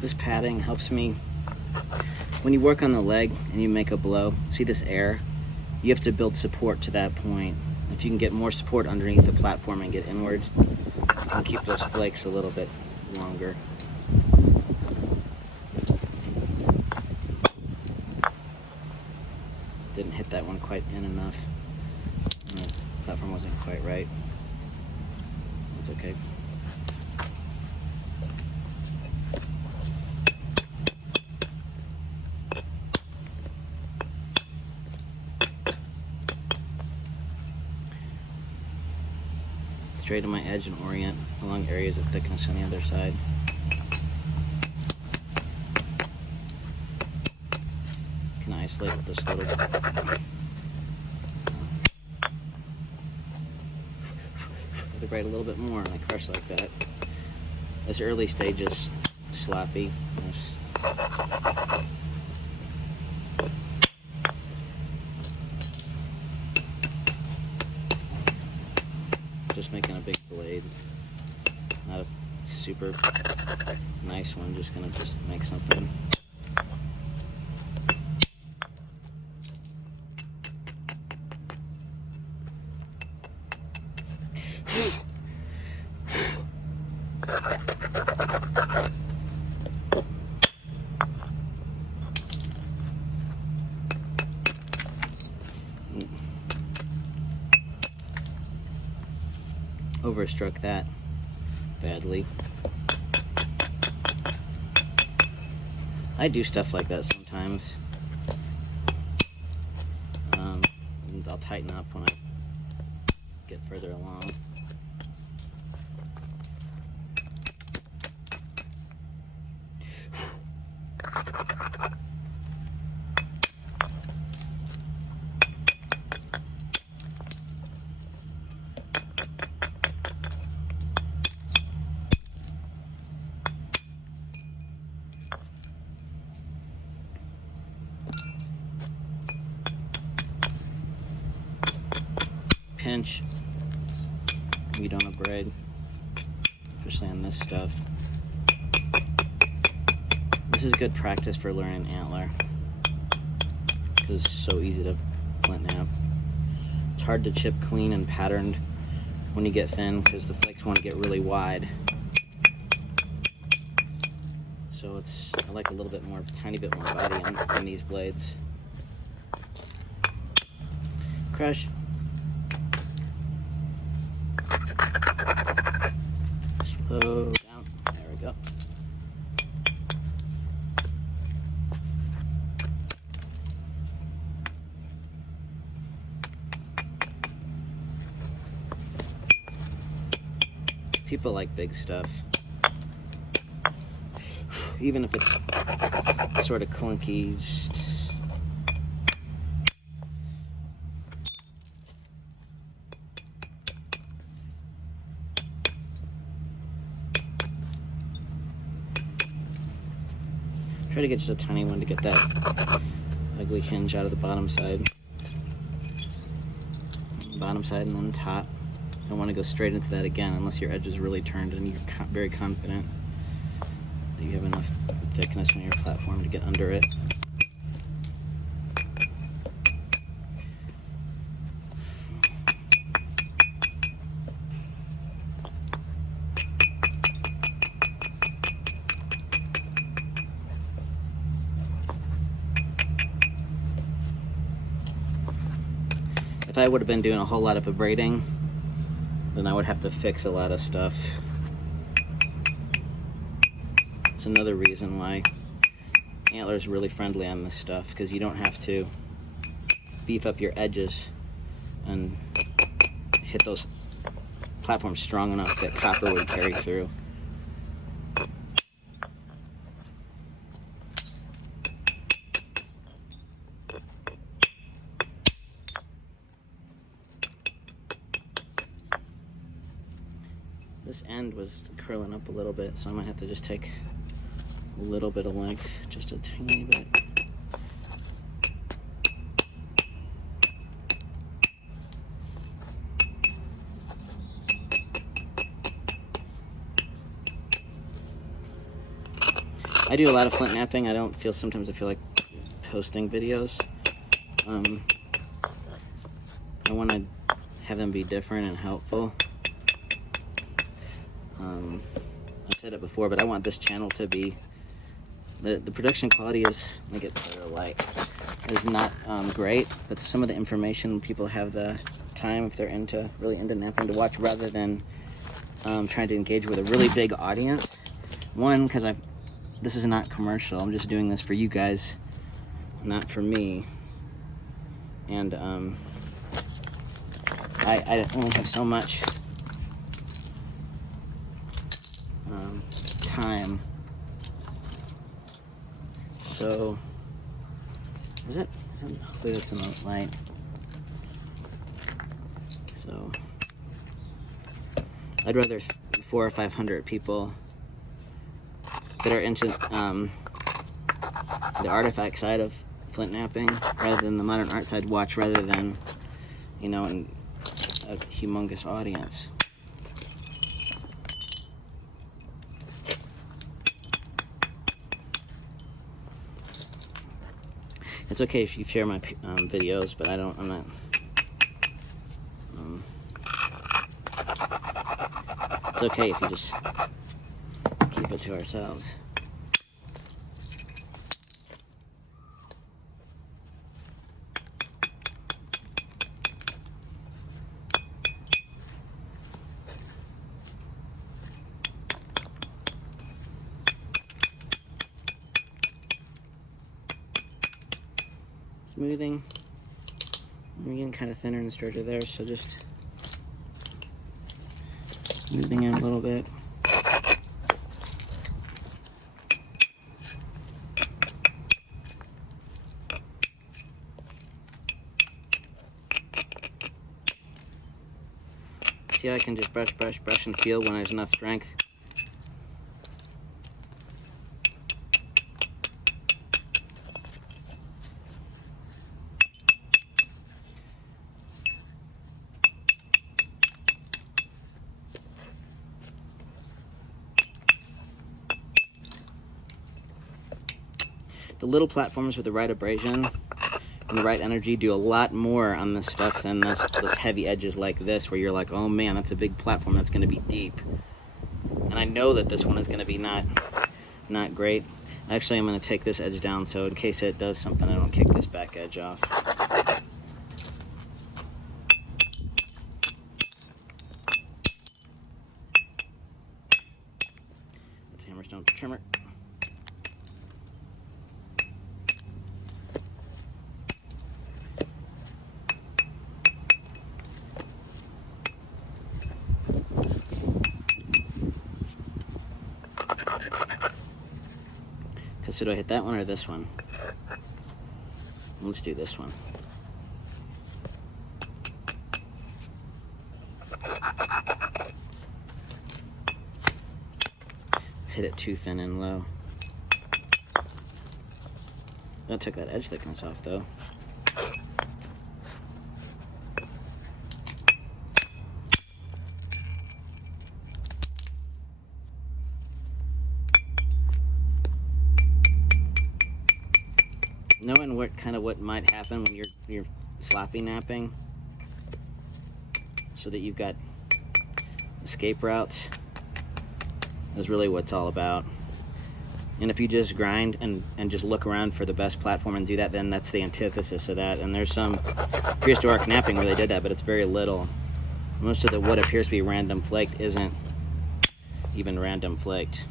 This padding helps me when you work on the leg and you make a blow. See this air? You have to build support to that point. If you can get more support underneath the platform and get inward, you can keep those flakes a little bit longer. Didn't hit that one quite in enough. The platform wasn't quite right. That's okay. Straighten my edge and orient along areas of thickness on the other side. Can isolate with this little vibrate a little bit more and I crush like that. This early stage is sloppy. Just making a big blade, not a super nice one, just gonna make something. Overstruck that badly. I do stuff like that sometimes. And I'll tighten up when I get further along. Pinch, you don't abrade, especially on this stuff. This is good practice for learning antler because it's so easy to flint nap. It's hard to chip clean and patterned when you get thin because the flakes want to get really wide. So I like a little bit more, tiny bit more body in these blades. Crush. Slow down. There we go. People like big stuff. Even if it's sort of clunky, just try to get just a tiny one to get that ugly hinge out of the bottom side. Bottom side and then top. Don't want to go straight into that again unless your edge is really turned and you're very confident that you have enough thickness on your platform to get under it. If I would have been doing a whole lot of abrading, then I would have to fix a lot of stuff. It's another reason why Antler is really friendly on this stuff, because you don't have to beef up your edges and hit those platforms strong enough that copper would carry through. This end was curling up a little bit, so I might have to just take a little bit of length, just a tiny bit. I do a lot of flint knapping. Sometimes I feel like posting videos. I want to have them be different and helpful. I've said it before, but I want this channel to be, the production quality is, let me get better light, is not great, but some of the information people have the time, if they're really into knapping, to watch, rather than trying to engage with a really big audience. One, because this is not commercial. I'm just doing this for you guys, not for me. And I only have so much time. So, hopefully that's enough light. So, I'd rather 400 or 500 people that are into the artifact side of flint knapping rather than the modern art side watch, rather than, a humongous audience. It's okay if you share my videos, but I'm not. It's okay if you just keep it to ourselves. Smoothing. We're getting kind of thinner in the stretcher there, so just smoothing in a little bit. See how I can just brush, and feel when there's enough strength. The little platforms with the right abrasion and the right energy do a lot more on this stuff than those heavy edges like this, where you're like, oh man, that's a big platform, that's going to be deep. And I know that this one is going to be not great. Actually, I'm going to take this edge down, so in case it does something, I don't kick this back edge off. That's hammerstone trimmer. So do I hit that one or this one? Let's do this one. Hit it too thin and low. That took that edge thickness off though. Knowing what might happen when you're sloppy knapping, so that you've got escape routes, is really what it's all about. And if you just grind and just look around for the best platform and do that, then that's the antithesis of that. And there's some prehistoric knapping where they did that, but it's very little. Most of the what appears to be random flaked isn't even random flaked.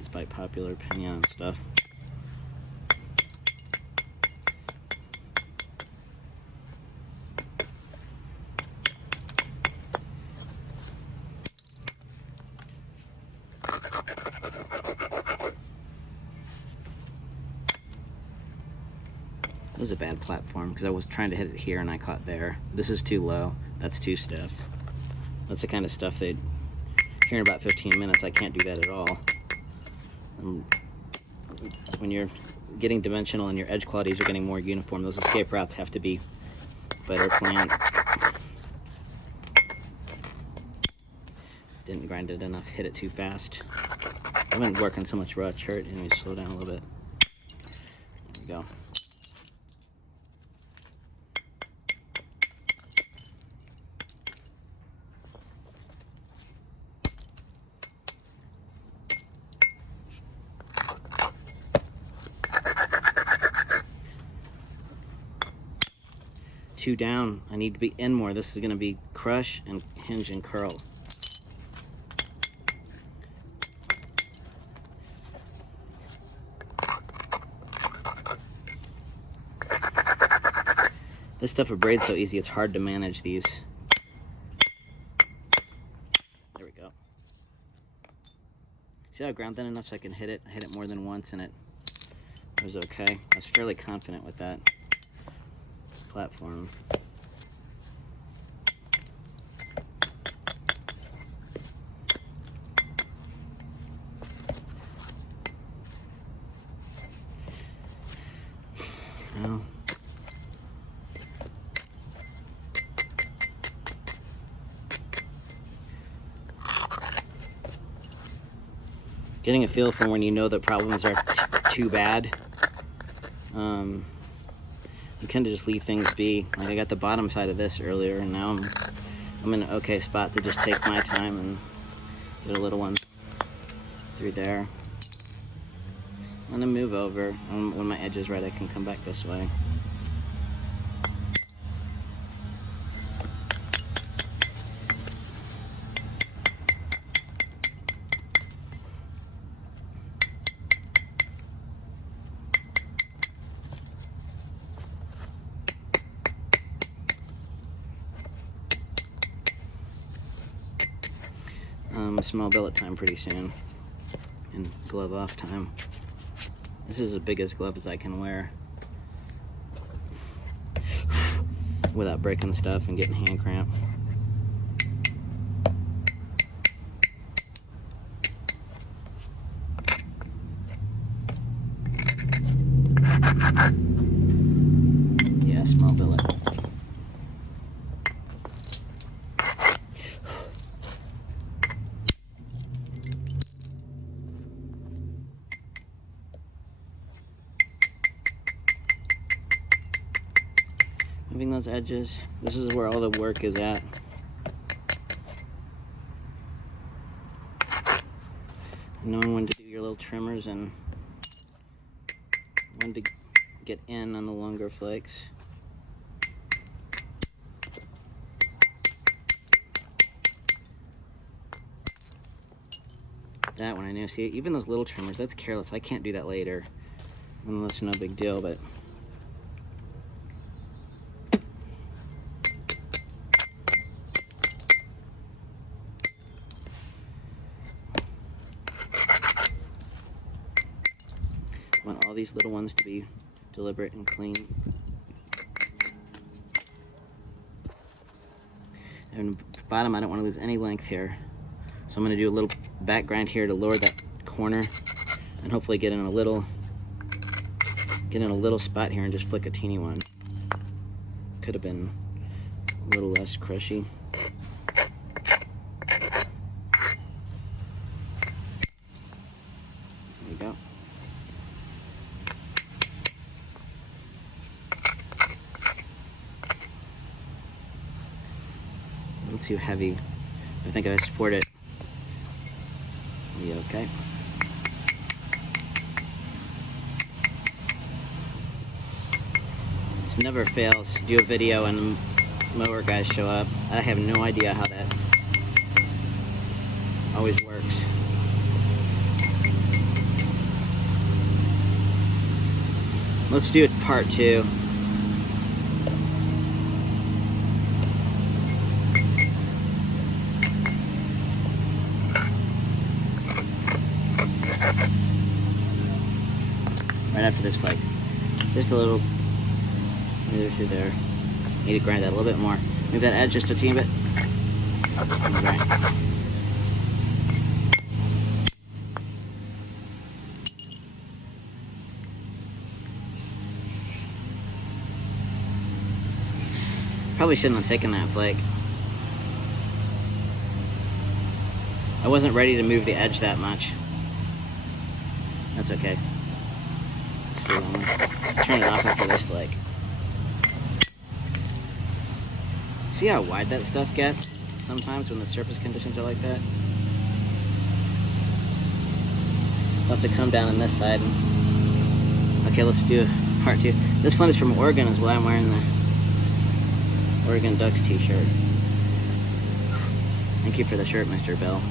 It's by popular opinion and stuff. This is a bad platform because I was trying to hit it here and I caught there. This is too low. That's too stiff. That's the kind of stuff that here in about 15 minutes I can't do that at all. When you're getting dimensional and your edge qualities are getting more uniform, those escape routes have to be better planned. Didn't grind it enough, hit it too fast. I've been working so much rut hurt. Anyway, slow down a little bit. There we go. Two down. I need to be in more. This is going to be crush and hinge and curl. This stuff abrades so easy, it's hard to manage these. There we go. See how I ground that enough so I can hit it? I hit it more than once and it was okay. I was fairly confident with that platform. Well, getting a feel for when you know that problems are too bad. You kind of just leave things be. Like I got the bottom side of this earlier, and now I'm in an okay spot to just take my time and get a little one through there. I'm gonna move over, and when my edge is right, I can come back this way. Small billet time pretty soon, and glove off time. This is the biggest glove as I can wear without breaking stuff and getting hand cramp. Yeah, small billet. Moving those edges. This is where all the work is at. Knowing when to do your little trimmers and when to get in on the longer flakes. That one I knew. See, even those little trimmers, that's careless. I can't do that later. Unless no big deal, but I want all these little ones to be deliberate and clean. And bottom, I don't want to lose any length here. So I'm going to do a little back grind here to lower that corner and hopefully get in a little spot here and just flick a teeny one. Could have been a little less crushy. There we go. too heavy. I think if I support it, it'll be okay. This never fails. Do a video and the mower guys show up. I have no idea how that always works. Let's do part 2. Right after this flake. Just a little move through there. Need to grind that a little bit more. Move that edge just a teeny bit. Probably shouldn't have taken that flake. I wasn't ready to move the edge that much. That's okay. Turn it off after this flake. See how wide that stuff gets sometimes when the surface conditions are like that? I'll have to come down on this side. Okay, let's do part 2. This one is from Oregon is why I'm wearing the Oregon Ducks t-shirt. Thank you for the shirt, Mr. Bell.